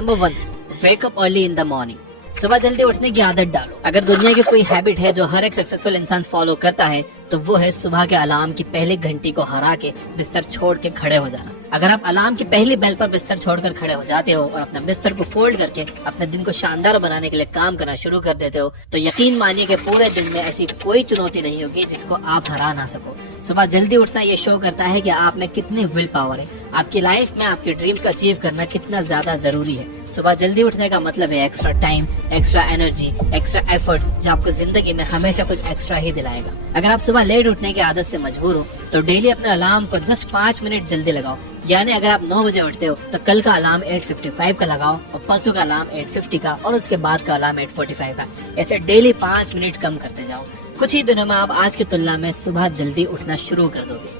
Number 1, wake up early in the morning. सुबह जल्दी उठने की आदत डालो। अगर दुनिया की कोई हैबिट है जो हर एक सक्सेसफुल इंसान फॉलो करता है तो वो है सुबह के अलार्म की पहली घंटी को हरा के बिस्तर छोड़ के खड़े हो जाना। अगर आप अलार्म की पहली बेल पर बिस्तर छोड़कर खड़े हो जाते हो और अपना बिस्तर को फोल्ड करके अपने दिन को शानदार बनाने के लिए काम करना शुरू कर देते हो तो यकीन मानिए कि पूरे दिन में ऐसी कोई चुनौती नहीं होगी जिसको आप हरा ना सको। सुबह जल्दी उठना ये शो करता है कि आप में कितनी विल पावर है, आपकी लाइफ में आपके ड्रीम्स को अचीव करना कितना ज्यादा जरूरी है। सुबह जल्दी उठने का मतलब है extra time, extra energy, extra effort जो आपको जिंदगी में हमेशा कुछ एक्स्ट्रा ही दिलाएगा। अगर आप सुबह लेट उठने की आदत से मजबूर हो तो डेली अपने अलार्म को जस्ट 5 मिनट जल्दी लगाओ। यानी अगर आप 9 बजे उठते हो तो कल का अलार्म 8:55 का लगाओ और परसों का अलार्म 8:50 का और उसके बाद का अलार्म 8:45 का। ऐसे डेली 5 मिनट कम करते जाओ। कुछ ही दिनों में आप आज की तुलना में सुबह जल्दी उठना शुरू कर दोगे।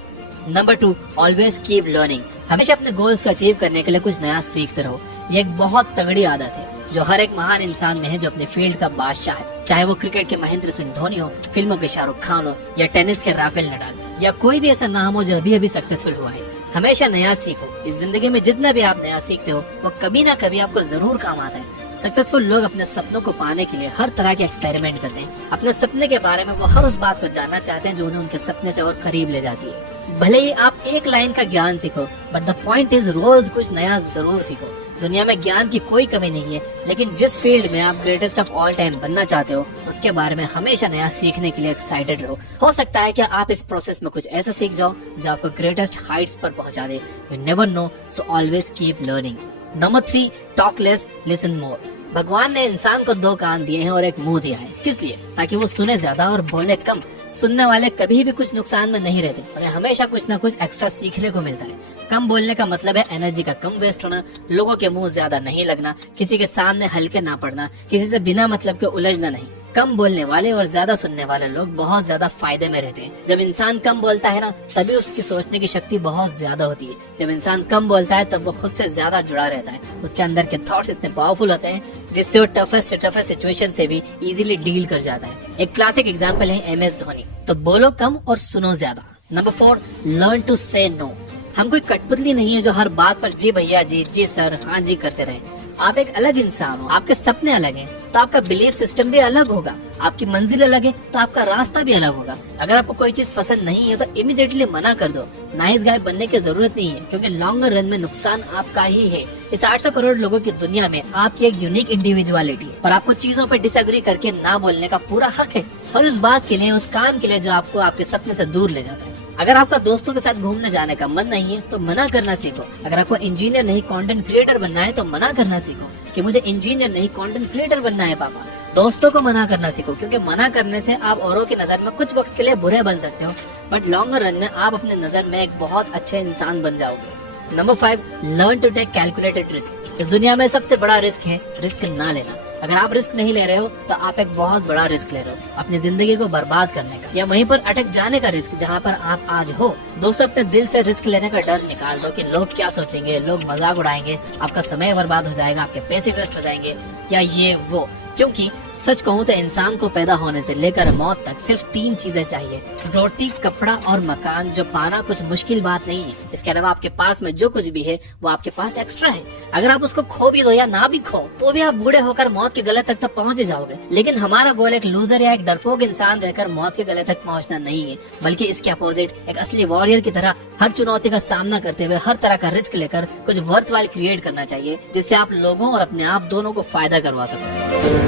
Number 2, always keep learning. हमेशा अपने गोल्स को अचीव करने के लिए कुछ नया सीखते रहो। ये एक बहुत तगड़ी आदत है जो हर एक महान इंसान में है जो अपने फील्ड का बादशाह है। चाहे वो क्रिकेट के महेंद्र सिंह धोनी हो, फिल्मों के शाहरुख खान हो या टेनिस के राफेल नडाल या कोई भी ऐसा नाम हो जो अभी अभी सक्सेसफुल हुआ है। हमेशा नया सीखो। इस जिंदगी में जितना भी आप नया सीखते हो वो कभी ना कभी आपको जरूर काम आता है। सक्सेसफुल लोग अपने सपनों को पाने के लिए हर तरह के एक्सपेरिमेंट करते हैं। अपने सपने के बारे में वो हर उस बात को जानना चाहते हैं जो उन्हें उनके सपने से और करीब ले जाती है। भले ही आप एक लाइन का ज्ञान सीखो but the point is rose कुछ नया जरूर सीखो। दुनिया में ज्ञान की कोई कमी नहीं है, लेकिन जिस फील्ड में आप ग्रेटेस्ट ऑफ ऑल टाइम बनना चाहते हो उसके बारे में हमेशा नया सीखने के लिए एक्साइटेड रहो। हो सकता है कि आप इस प्रोसेस में कुछ ऐसा सीख जाओ जो आपको ग्रेटेस्ट हाइट्स पर पहुंचा दे। You never know, so always keep learning. Number 3, talk less listen more. भगवान ने इंसान को 2 कान दिए हैं और एक मुंह दिया है। किस लिए? ताकि वो सुने ज्यादा और बोले कम। सुनने वाले कभी भी कुछ नुकसान में नहीं रहते, उन्हें हमेशा कुछ ना कुछ एक्स्ट्रा सीखने को मिलता है। कम बोलने का मतलब है एनर्जी का कम वेस्ट होना, लोगों के मुंह ज्यादा नहीं लगना, किसी के सामने हल्के ना पड़ना, किसी से बिना मतलब के उलझना नहीं। कम बोलने वाले और ज्यादा सुनने वाले लोग बहुत ज्यादा फायदे में रहते हैं। जब इंसान कम बोलता है ना तभी उसकी सोचने की शक्ति बहुत ज्यादा होती है। जब इंसान कम बोलता है तब वो खुद से ज्यादा जुड़ा रहता है। उसके अंदर के थॉट्स इतने पावरफुल होते हैं जिससे वो टफेस्ट सिचुएशन से भी इजीली डील कर जाता है। एक क्लासिक एग्जांपल है MS धोनी। तो बोलो कम और सुनो ज्यादा। नंबर 4, लर्न टू से नो। हम कोई कठपुतली नहीं है जो हर बात पर जी भैया जी, जी सर, हाँ जी करते रहे। आप एक अलग इंसान हो, आपके सपने अलग हैं, तो आपका बिलीफ सिस्टम भी अलग होगा। आपकी मंजिल अलग है तो आपका रास्ता भी अलग होगा। अगर आपको कोई चीज पसंद नहीं है तो इमीडिएटली मना कर दो। नाइस गाय बनने की जरूरत नहीं है क्योंकि लॉन्गर रन में नुकसान आपका ही है। इस 800 करोड़ लोगों की दुनिया में आपकी एक यूनिक इंडिविजुअलिटी है और आपको चीजों पर डिसएग्री करके ना बोलने का पूरा हक है। और उस बात के लिए, उस काम के लिए जो आपको आपके सपने से दूर ले जाता है। अगर आपका दोस्तों के साथ घूमने जाने का मन नहीं है तो मना करना सीखो। अगर आपको इंजीनियर नहीं कंटेंट क्रिएटर बनना है तो मना करना सीखो कि मुझे इंजीनियर नहीं कंटेंट क्रिएटर बनना है पापा। दोस्तों को मना करना सीखो क्योंकि मना करने से आप औरों की नजर में कुछ वक्त के लिए बुरे बन सकते हो बट लॉन्गर रन में आप अपनी नजर में एक बहुत अच्छे इंसान बन जाओगे। Number 5, learn to take calculated risk. इस दुनिया में सबसे बड़ा रिस्क है रिस्क ना लेना। अगर आप रिस्क नहीं ले रहे हो तो आप एक बहुत बड़ा रिस्क ले रहे हो, अपनी जिंदगी को बर्बाद करने का या वहीं पर अटक जाने का रिस्क जहाँ पर आप आज हो। दोस्तों, अपने दिल से रिस्क लेने का डर निकाल दो कि लोग क्या सोचेंगे, लोग मजाक उड़ाएंगे, आपका समय बर्बाद हो जाएगा, आपके पैसे वेस्ट हो जाएंगे या ये वो। क्योंकि सच कहूँ तो इंसान को पैदा होने से लेकर मौत तक सिर्फ 3 चीजें चाहिए, रोटी, कपड़ा और मकान, जो पाना कुछ मुश्किल बात नहीं है। इसके अलावा आपके पास में जो कुछ भी है वो आपके पास एक्स्ट्रा है। अगर आप उसको खो भी दो या ना भी खो तो भी आप बूढ़े होकर मौत के गले तक तो पहुँच ही जाओगे। लेकिन हमारा गोल एक लूजर या एक डरपोक इंसान रहकर मौत के गले तक पहुँचना नहीं है, बल्कि इसके अपोजिट एक असली वॉरियर की तरह हर चुनौती का सामना करते हुए हर तरह का रिस्क लेकर कुछ वर्थवाइल क्रिएट करना चाहिए जिससे आप लोगों और अपने आप दोनों को फायदा करवा सको।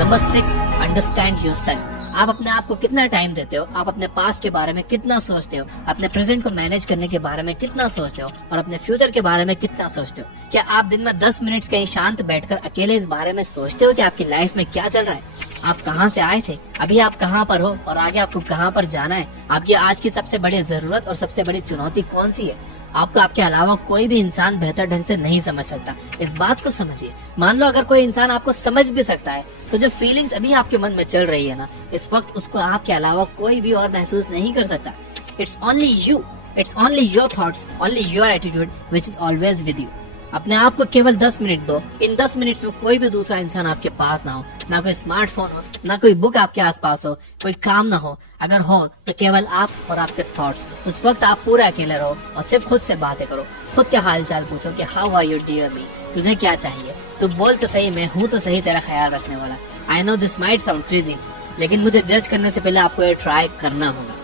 Number 6, understand yourself. आप अपने आप को कितना टाइम देते हो, आप अपने पास्ट के बारे में कितना सोचते हो, अपने प्रेजेंट को मैनेज करने के बारे में कितना सोचते हो और अपने फ्यूचर के बारे में कितना सोचते हो। क्या आप दिन में 10 मिनट कहीं शांत बैठकर अकेले इस बारे में सोचते हो कि आपकी लाइफ में क्या चल रहा है, आप कहां से आए थे, अभी आप कहां पर हो और आगे आपको कहां पर जाना है, आपकी आज की सबसे बड़ी जरूरत और सबसे बड़ी चुनौती कौन सी है। आपको आपके अलावा कोई भी इंसान बेहतर ढंग से नहीं समझ सकता, इस बात को समझिए। मान लो अगर कोई इंसान आपको समझ भी सकता है तो जो फीलिंग्स अभी आपके मन में चल रही है ना, इस वक्त उसको आपके अलावा कोई भी और महसूस नहीं कर सकता। It's only you, it's only your thoughts, only your attitude which is always with you. अपने आप को केवल 10 मिनट दो। इन 10 मिनट में कोई भी दूसरा इंसान आपके पास ना हो, ना कोई स्मार्टफोन हो, ना कोई बुक आपके आसपास हो, कोई काम ना हो। अगर हो तो केवल आप और आपके थॉट्स। उस वक्त आप पूरा अकेले रहो और सिर्फ खुद से बातें करो। खुद के हाल चाल पूछो कि हाउ आर यू डियर मी, तुझे क्या चाहिए, तू बोल तो सही, मैं हूँ तो सही तेरा ख्याल रखने वाला। I know this might sound crazy, लेकिन मुझे जज करने से पहले आपको ये ट्राई करना होगा।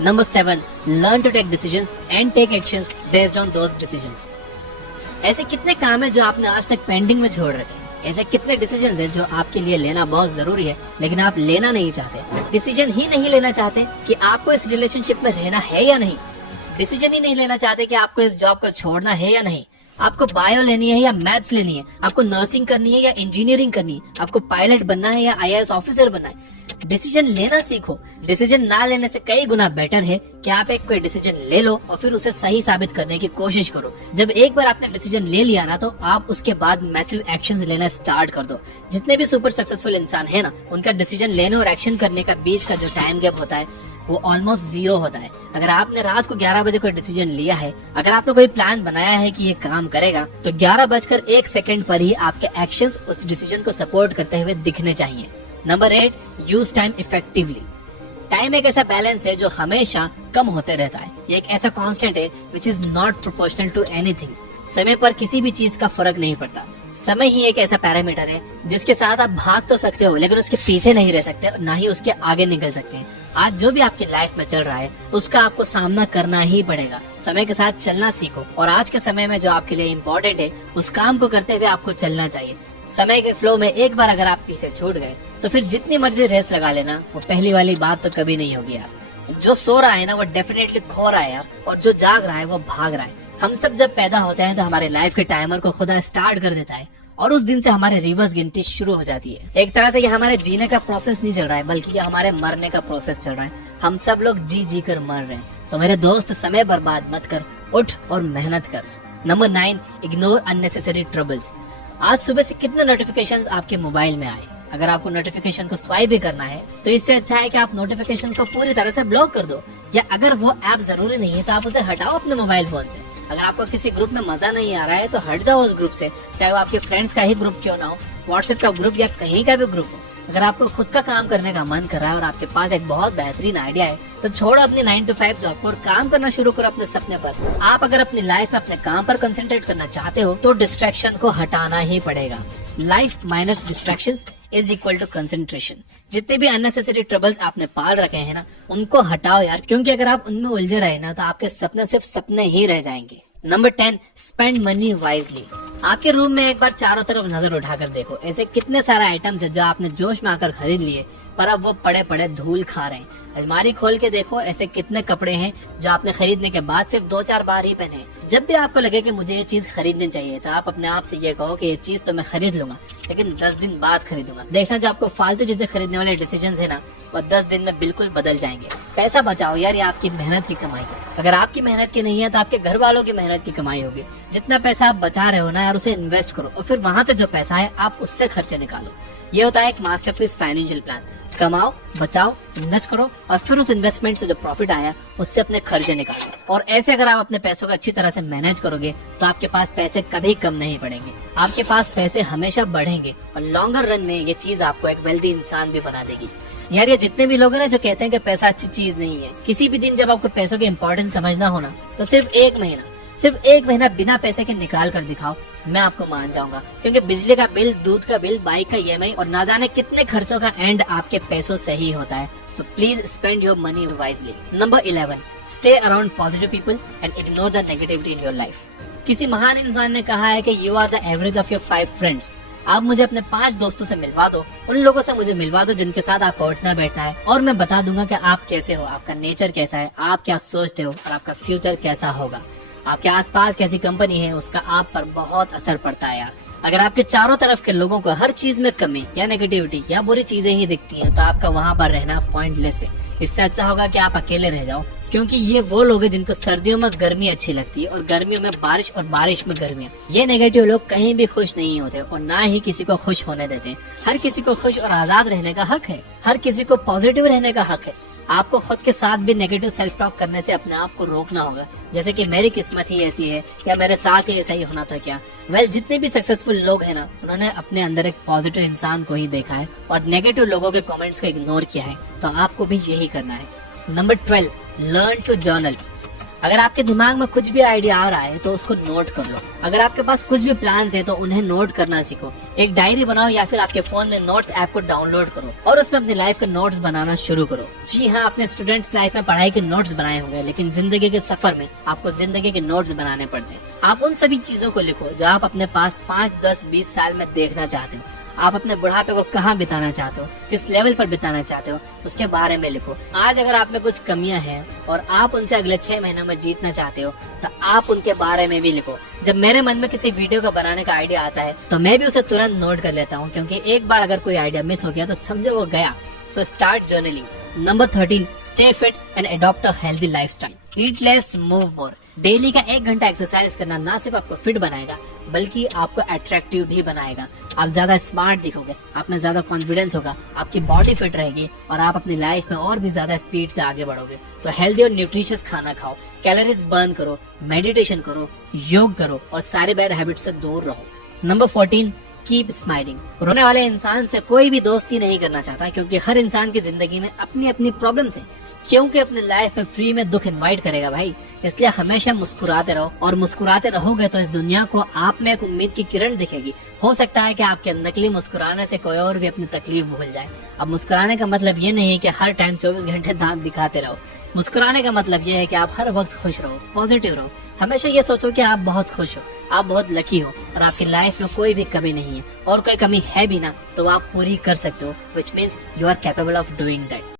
Number 7, learn to take decisions and take actions based on those decisions. ऐसे कितने काम है जो आपने आज तक पेंडिंग में छोड़ रखे हैं? ऐसे कितने डिसीजंस हैं जो आपके लिए लेना बहुत जरूरी है लेकिन आप लेना नहीं चाहते? डिसीजन ही नहीं लेना चाहते कि आपको इस रिलेशनशिप में रहना है या नहीं। डिसीजन ही नहीं लेना चाहते कि आपको इस जॉब को छोड़ना है या नहीं। आपको बायो लेनी है या मैथ्स लेनी है, आपको नर्सिंग करनी है या इंजीनियरिंग करनी है, आपको पायलट बनना है या IAS ऑफिसर बनना है। डिसीजन लेना सीखो। डिसीजन ना लेने से कई गुना बेटर है कि आप एक कोई डिसीजन ले लो और फिर उसे सही साबित करने की कोशिश करो। जब एक बार आपने डिसीजन ले लिया ना, तो आप उसके बाद मैसिव एक्शंस लेना स्टार्ट कर दो। जितने भी सुपर सक्सेसफुल इंसान है ना, उनका डिसीजन लेने और एक्शन करने का बीच का जो टाइम गैप होता है वो ऑलमोस्ट 0 होता है। अगर आपने रात को 11 बजे कोई डिसीजन लिया है, अगर आपने कोई प्लान बनाया है कि ये काम करेगा, तो 11:01 पर ही आपके एक्शंस उस डिसीजन को सपोर्ट करते हुए दिखने चाहिए। Number 8, use time effectively. Time एक ऐसा बैलेंस है जो हमेशा कम होते रहता है। ये एक ऐसा कांस्टेंट है which is not proportional to anything. समय पर किसी भी चीज का फर्क नहीं पड़ता। समय ही एक ऐसा पैरामीटर है जिसके साथ आप भाग तो सकते हो लेकिन उसके पीछे नहीं रह सकते, ना ही उसके आगे निकल सकते हैं। आज जो भी आपकी लाइफ में चल रहा है उसका आपको सामना करना ही पड़ेगा। समय के साथ चलना सीखो और आज के समय में जो आपके लिए इम्पोर्टेंट है उस काम को करते हुए आपको चलना चाहिए। समय के फ्लो में एक बार अगर आप पीछे छूट गए तो फिर जितनी मर्जी रेस लगा लेना, वो पहली वाली बात तो कभी नहीं होगी यार। जो सो रहा है ना वो डेफिनेटली खो रहा है यार, और जो जाग रहा है वो भाग रहा है। हम सब जब पैदा होते हैं तो हमारे लाइफ के टाइमर को खुदा स्टार्ट कर देता है और उस दिन से हमारे रिवर्स गिनती शुरू हो जाती है। एक तरह से ये हमारे जीने का प्रोसेस नहीं चल रहा है, बल्कि ये हमारे मरने का प्रोसेस चल रहा है। हम सब लोग जी जी कर मर रहे हैं। तो मेरे दोस्त, समय बर्बाद मत कर, उठ और मेहनत कर। Number 9, ignore unnecessary troubles. आज सुबह से कितने नोटिफिकेशंस आपके मोबाइल में आए? अगर आपको नोटिफिकेशन को स्वाइप भी करना है तो इससे अच्छा है कि आप नोटिफिकेशन को पूरी तरह से ब्लॉक कर दो, या अगर वो ऐप जरूरी नहीं है तो आप उसे हटाओ अपने मोबाइल फोन से। अगर आपको किसी ग्रुप में मजा नहीं आ रहा है तो हट जाओ उस ग्रुप से, चाहे वो आपके फ्रेंड्स का ही ग्रुप क्यों ना हो, व्हाट्सएप का ग्रुप या कहीं का भी ग्रुप हो। अगर आपको खुद का काम करने का मन कर रहा है और आपके पास एक बहुत बेहतरीन आइडिया है तो छोड़ो अपनी 9 to 5 जॉब को और काम करना शुरू करो अपने सपने पर। आप अगर अपनी लाइफ में अपने काम पर कंसंट्रेट करना चाहते हो तो डिस्ट्रैक्शन को हटाना ही पड़ेगा। Life minus distractions is equal to concentration. जितने भी अननेसेसरी ट्रबल्स आपने पाल रखे हैं ना, उनको हटाओ यार, क्योंकि अगर आप उनमें उलझे रहे ना तो आपके सपने सिर्फ सपने ही रह जाएंगे। Number 10, spend money wisely. आपके रूम में एक बार चारों तरफ नजर उठाकर देखो, ऐसे कितने सारे आइटम्स है जो आपने जोश में आकर खरीद लिए पर अब वो पड़े पड़े धूल खा रहे हैं। अलमारी खोल के देखो, ऐसे कितने कपड़े हैं जो आपने खरीदने के बाद सिर्फ 2-4 बार ही पहने। जब भी आपको लगे कि मुझे ये चीज खरीदनी चाहिए तो आप अपने आप से ये कहो कि ये चीज तो मैं खरीद लूंगा लेकिन 10 दिन बाद खरीदूंगा। देखना जो आपको फालतू चीजें खरीदने वाले डिसीजन है ना, वो 10 दिन में बिल्कुल बदल जाएंगे। पैसा बचाओ यार, ये आपकी मेहनत की कमाई है। अगर आपकी मेहनत की नहीं है तो आपके घर वालों की मेहनत की कमाई होगी। जितना पैसा आप बचा रहे हो ना यार, उसे इन्वेस्ट करो और फिर वहाँ से जो पैसा है आप उससे खर्चे निकालो। ये होता है एक मास्टरपीस फाइनेंशियल प्लान। कमाओ, बचाओ, इन्वेस्ट करो और फिर उस इन्वेस्टमेंट से जो प्रॉफिट आया उससे अपने खर्चे निकालो। और ऐसे अगर आप अपने पैसों को अच्छी तरह से मैनेज करोगे तो आपके पास पैसे कभी कम नहीं पड़ेंगे, आपके पास पैसे हमेशा बढ़ेंगे और लॉन्गर रन में ये चीज आपको एक वेल्दी इंसान भी बना देगी। यार ये जितने भी लोग हैं ना जो कहते हैं कि पैसा अच्छी चीज नहीं है, किसी भी दिन जब आपको पैसों की इम्पोर्टेंस समझना हो ना तो सिर्फ एक महीना बिना पैसे के निकाल कर दिखाओ, मैं आपको मान जाऊंगा। क्योंकि बिजली का बिल, दूध का बिल, बाइक का EMI और ना जाने कितने खर्चों का एंड आपके पैसों से ही होता है। So please spend your money wisely. Number 11, stay around positive people and ignore the negativity in your life. किसी महान इंसान ने कहा है कि you are the average of your 5 friends. आप मुझे अपने 5 दोस्तों से मिलवा दो, उन लोगों से मुझे मिलवा दो जिनके साथ आपको उठना बैठना है, और मैं बता दूंगा कि आप कैसे हो, आपका नेचर कैसा है, आप क्या सोचते हो और आपका फ्यूचर कैसा होगा। आपके आसपास कैसी कंपनी है उसका आप पर बहुत असर पड़ता है यार। अगर आपके चारों तरफ के लोगों को हर चीज में कमी या नेगेटिविटी या बुरी चीजें ही दिखती हैं तो आपका वहाँ पर रहना पॉइंटलेस है। इससे अच्छा होगा कि आप अकेले रह जाओ, क्योंकि ये वो लोग हैं जिनको सर्दियों में गर्मी अच्छी लगती है और गर्मियों में बारिश और बारिश में गर्मियाँ। ये नेगेटिव लोग कहीं भी खुश नहीं होते और ना ही किसी को खुश होने देते। हर किसी को खुश और आजाद रहने का हक है, हर किसी को पॉजिटिव रहने का हक है। आपको खुद के साथ भी नेगेटिव सेल्फ टॉक करने से अपने आप को रोकना होगा, जैसे कि मेरी किस्मत ही ऐसी है या मेरे साथ ही ऐसा ही होना था क्या। जितने भी सक्सेसफुल लोग हैं ना, उन्होंने अपने अंदर एक पॉजिटिव इंसान को ही देखा है और नेगेटिव लोगों के कमेंट्स को इग्नोर किया है। तो आपको भी यही करना है। Number 12, learn to journal. अगर आपके दिमाग में कुछ भी आइडिया आ रहा है तो उसको नोट कर लो। अगर आपके पास कुछ भी प्लान्स है तो उन्हें नोट करना सीखो। एक डायरी बनाओ या फिर आपके फोन में नोट्स ऐप को डाउनलोड करो और उसमें अपनी लाइफ के नोट्स बनाना शुरू करो। जी हाँ, आपने स्टूडेंट्स लाइफ में पढ़ाई के नोट्स बनाए होंगे, लेकिन जिंदगी के सफर में आपको जिंदगी के नोट्स बनाने पड़ते हैं। आप उन सभी चीजों को लिखो जो आप अपने पास 5, 10, 20 साल में देखना चाहते हो। आप अपने बुढ़ापे को कहाँ बिताना चाहते हो, किस लेवल पर बिताना चाहते हो, उसके बारे में लिखो। आज अगर आप में कुछ कमियां हैं और आप उनसे अगले 6 महीनों में जीतना चाहते हो तो आप उनके बारे में भी लिखो। जब मेरे मन में किसी वीडियो को बनाने का आइडिया आता है तो मैं भी उसे तुरंत नोट कर लेता हूँ, क्योंकि एक बार अगर कोई आइडिया मिस हो गया तो समझो वो गया। So start journaling. Number 13, stay fit and adopt a healthy lifestyle. Eat less, move more. Daily का 1 घंटा एक्सरसाइज करना ना सिर्फ आपको फिट बनाएगा बल्कि आपको अट्रैक्टिव भी बनाएगा। आप ज्यादा स्मार्ट दिखोगे, आप में ज्यादा कॉन्फिडेंस होगा, आपकी बॉडी फिट रहेगी और आप अपनी लाइफ में और भी ज्यादा स्पीड से आगे बढ़ोगे। तो हेल्दी और न्यूट्रिशियस खाना खाओ, कैलोरीज बर्न करो, मेडिटेशन करो, योग करो और सारे बैड हैबिट से दूर रहो। Number 14, keep smiling. रोने वाले इंसान से कोई भी दोस्ती नहीं करना चाहता, क्योंकि हर इंसान की जिंदगी में अपनी अपनी प्रॉब्लम्स है। क्योंकि अपनी लाइफ में फ्री में दुख इनवाइट करेगा भाई। इसलिए हमेशा मुस्कुराते रहो, और मुस्कुराते रहोगे तो इस दुनिया को आप में एक उम्मीद की किरण दिखेगी। हो सकता है कि आपके नकली मुस्कुराने से कोई और भी अपनी तकलीफ भूल जाए। अब मुस्कुराने का मतलब ये नहीं है कि हर टाइम 24 घंटे दांत दिखाते रहो। मुस्कुराने का मतलब ये है कि आप हर वक्त खुश रहो, पॉजिटिव रहो। हमेशा ये सोचो कि आप बहुत खुश हो, आप बहुत लकी हो और आपकी लाइफ में कोई भी कमी नहीं है, और कोई कमी है भी ना तो आप पूरी कर सकते हो, which means you are capable of doing that.